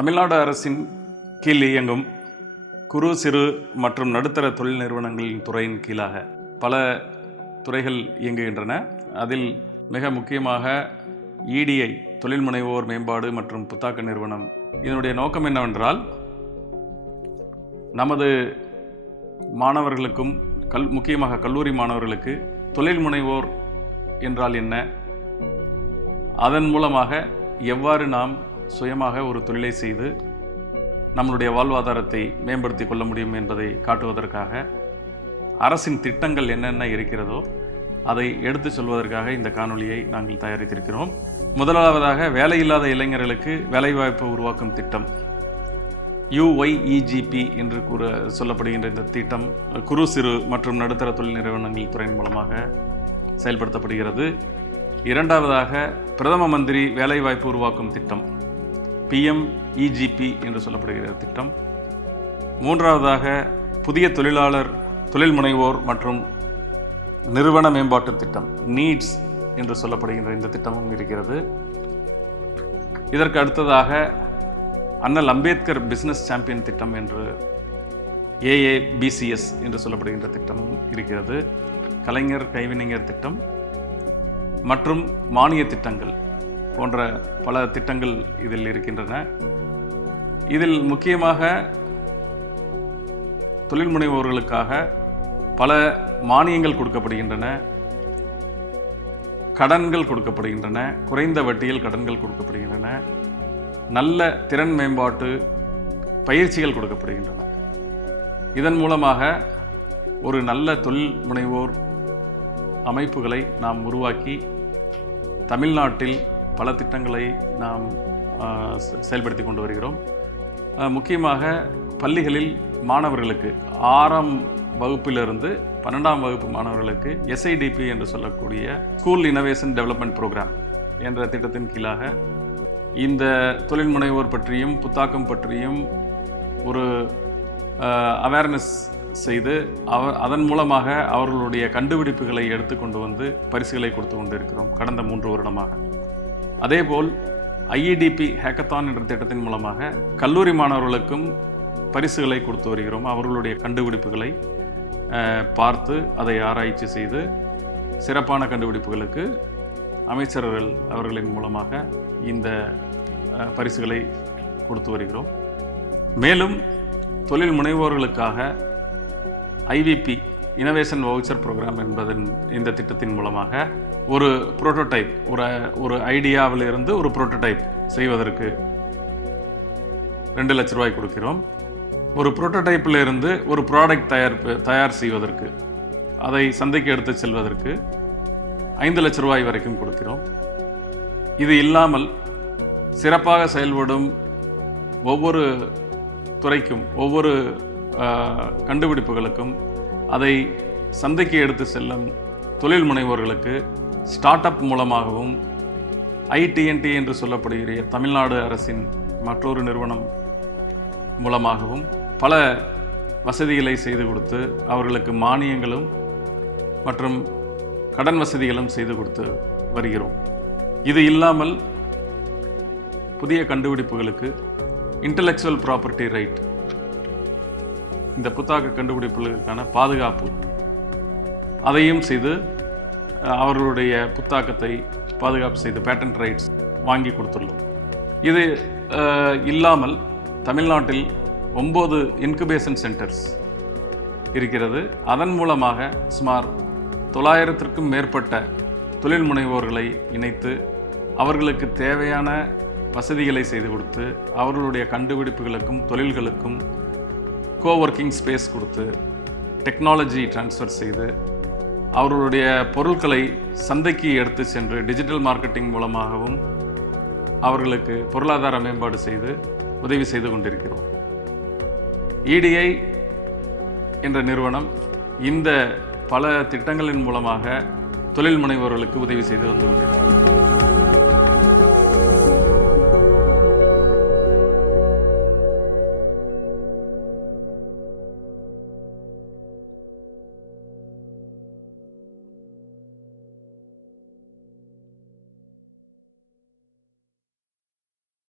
தமிழ்நாடு அரசின் கீழ் இயங்கும் குறு சிறு மற்றும் நடுத்தர தொழில் நிறுவனங்களின் துறையின் கீழாக பல துறைகள் இயங்குகின்றன. அதில் மிக முக்கியமாக இடிஐ தொழில் முனைவோர் மேம்பாடு மற்றும் புத்தாக்க நிறுவனம். இதனுடைய நோக்கம் என்னவென்றால் நமது மாணவர்களுக்கும் கல் முக்கியமாக கல்லூரி மாணவர்களுக்கு தொழில் முனைவோர் என்றால் என்ன? அதன் மூலமாக எவ்வாறு நாம் சுயமாக ஒரு தொழிலை செய்து நம்மளுடைய வாழ்வாதாரத்தை மேம்படுத்தி கொள்ள முடியும் என்பதை காட்டுவதற்காக அரசின் திட்டங்கள் என்னென்ன இருக்கிறதோ அதை எடுத்து சொல்வதற்காக இந்த காணொளியை நாங்கள் தயாரித்திருக்கிறோம். முதலாவதாக வேலையில்லாத இளைஞர்களுக்கு வேலைவாய்ப்பு உருவாக்கும் திட்டம். யுஒய்இஜிபி என்று கூற சொல்லப்படுகின்ற இந்த திட்டம் குறு சிறு மற்றும் நடுத்தர தொழில் நிறுவனங்கள் துறையின் மூலமாக செயல்படுத்தப்படுகிறது. இரண்டாவதாக பிரதம மந்திரி வேலைவாய்ப்பு உருவாக்கும் திட்டம். பிஎம் இஜிபி என்று சொல்லப்படுகிற திட்டம். மூன்றாவதாக புதிய தொழிலாளர் தொழில் முனைவோர் மற்றும் நிறுவன மேம்பாட்டு திட்டம் நீட்ஸ் என்று சொல்லப்படுகின்ற இந்த திட்டமும் இருக்கிறது. இதற்கு அடுத்ததாக அண்ணல் அம்பேத்கர் பிஸ்னஸ் சாம்பியன் திட்டம் என்று ஏஏபிசிஎஸ் என்று சொல்லப்படுகின்ற திட்டமும் இருக்கிறது. கலைஞர் கைவினைஞர் திட்டம் மற்றும் மானிய திட்டங்கள். போன்ற பல திட்டங்கள் இதில் இருக்கின்றன. இதில் முக்கியமாக தொழில் முனைவோர்களுக்காக பல மானியங்கள் கொடுக்கப்படுகின்றன. கடன்கள் கொடுக்கப்படுகின்றன. குறைந்த வட்டியில் கடன்கள் கொடுக்கப்படுகின்றன. நல்ல திறன் மேம்பாட்டு பயிற்சிகள் கொடுக்கப்படுகின்றன. இதன் மூலமாக ஒரு நல்ல தொழில் முனைவோர் அமைப்புகளை நாம் உருவாக்கி தமிழ்நாட்டில் பல திட்டங்களை நாம் செ- செயல்படுத்தி கொண்டு வருகிறோம். முக்கியமாக பள்ளிகளில் மாணவர்களுக்கு ஆறாம் வகுப்பிலிருந்து பன்னெண்டாம் வகுப்பு மாணவர்களுக்கு எஸ்ஐடிபி என்று சொல்லக்கூடிய ஸ்கூல் இனோவேஷன் டெவலப்மெண்ட் ப்ரோக்ராம் என்ற திட்டத்தின் கீழாக இந்த தொழில் முனைவோர் பற்றியும் புத்தாக்கம் பற்றியும் ஒரு அவேர்னஸ் செய்து அவ அதன் மூலமாக அவர்களுடைய கண்டுபிடிப்புகளை எடுத்து கொண்டு வந்து பரிசுகளை கொடுத்து கொண்டிருக்கிறோம் கடந்த மூன்று வருடமாக. அதேபோல் ஐஇடிபி ஹேக்கத்தான் என்ற திட்டத்தின் மூலமாக கல்லூரி மாணவர்களுக்கும் பரிசுகளை கொடுத்து வருகிறோம். அவர்களுடைய கண்டுபிடிப்புகளை பார்த்து அதை ஆராய்ச்சி செய்து சிறப்பான கண்டுபிடிப்புகளுக்கு அமைச்சர்கள் அவர்களின் மூலமாக இந்த பரிசுகளை கொடுத்து வருகிறோம். மேலும் தொழில் முனைவோர்களுக்காக ஐவிபி இனோவேஷன் வவுச்சர் ப்ரோக்ராம் என்பதன் இந்த திட்டத்தின் மூலமாக ஒரு புரோட்டோடைப் ஒரு ஒரு ஐடியாவில் இருந்து ஒரு புரோட்டோடைப் செய்வதற்கு ரெண்டு லட்ச ரூபாய் கொடுக்கிறோம். ஒரு புரோட்டோடைப்பில் இருந்து ஒரு ப்ராடக்ட் தயாரிப்பு தயார் செய்வதற்கு அதை சந்தைக்கு எடுத்து செல்வதற்கு ஐந்து லட்ச ரூபாய் வரைக்கும் கொடுக்கிறோம். இது இல்லாமல் சிறப்பாக செயல்படும் ஒவ்வொரு துறைக்கும் ஒவ்வொரு கண்டுபிடிப்புகளுக்கும் அதை சந்தைக்கு எடுத்து செல்லும் தொழில் முனைவோர்களுக்கு ஸ்டார்ட் அப் மூலமாகவும் ஐடிஎன்டி என்று சொல்லப்படுகிற தமிழ்நாடு அரசின் மற்றொரு நிறுவனம் மூலமாகவும் பல வசதிகளை செய்து கொடுத்து அவர்களுக்கு மானியங்களும் மற்றும் கடன் வசதிகளும் செய்து கொடுத்து வருகிறோம். இது இல்லாமல் புதிய கண்டுபிடிப்புகளுக்கு இன்டலெக்சுவல் ப்ராப்பர்ட்டி ரைட் இந்த புத்தாக்க கண்டுபிடிப்புகளுக்கான பாதுகாப்பு. அதையும் செய்து அவர்களுடைய புத்தாக்கத்தை பாதுகாப்பு செய்து பேட்டன்ட் ரைட்ஸ் வாங்கி கொடுத்துள்ளோம். இது இல்லாமல் தமிழ்நாட்டில் ஒம்பது இன்குபேஷன் சென்டர்ஸ் இருக்கிறது. அதன் மூலமாக சுமார் தொள்ளாயிரத்திற்கும் மேற்பட்ட தொழில் முனைவோர்களை இணைத்து அவர்களுக்கு தேவையான வசதிகளை செய்து கொடுத்து அவர்களுடைய கண்டுபிடிப்புகளுக்கும் தொழில்களுக்கும் கோஒர்க்கிங் ஸ்பேஸ் கொடுத்து டெக்னாலஜி ட்ரான்ஸ்ஃபர் செய்து அவர்களுடைய பொருட்களை சந்தைக்கு எடுத்து சென்று டிஜிட்டல் மார்க்கெட்டிங் மூலமாகவும் அவர்களுக்கு பொருளாதார மேம்பாடு செய்து உதவி செய்து கொண்டிருக்கிறோம். இடிஐ என்ற நிறுவனம் இந்த பல திட்டங்களின் மூலமாக தொழில் முனைவோர்களுக்கு உதவி செய்து வந்து கொண்டிருக்கிறது.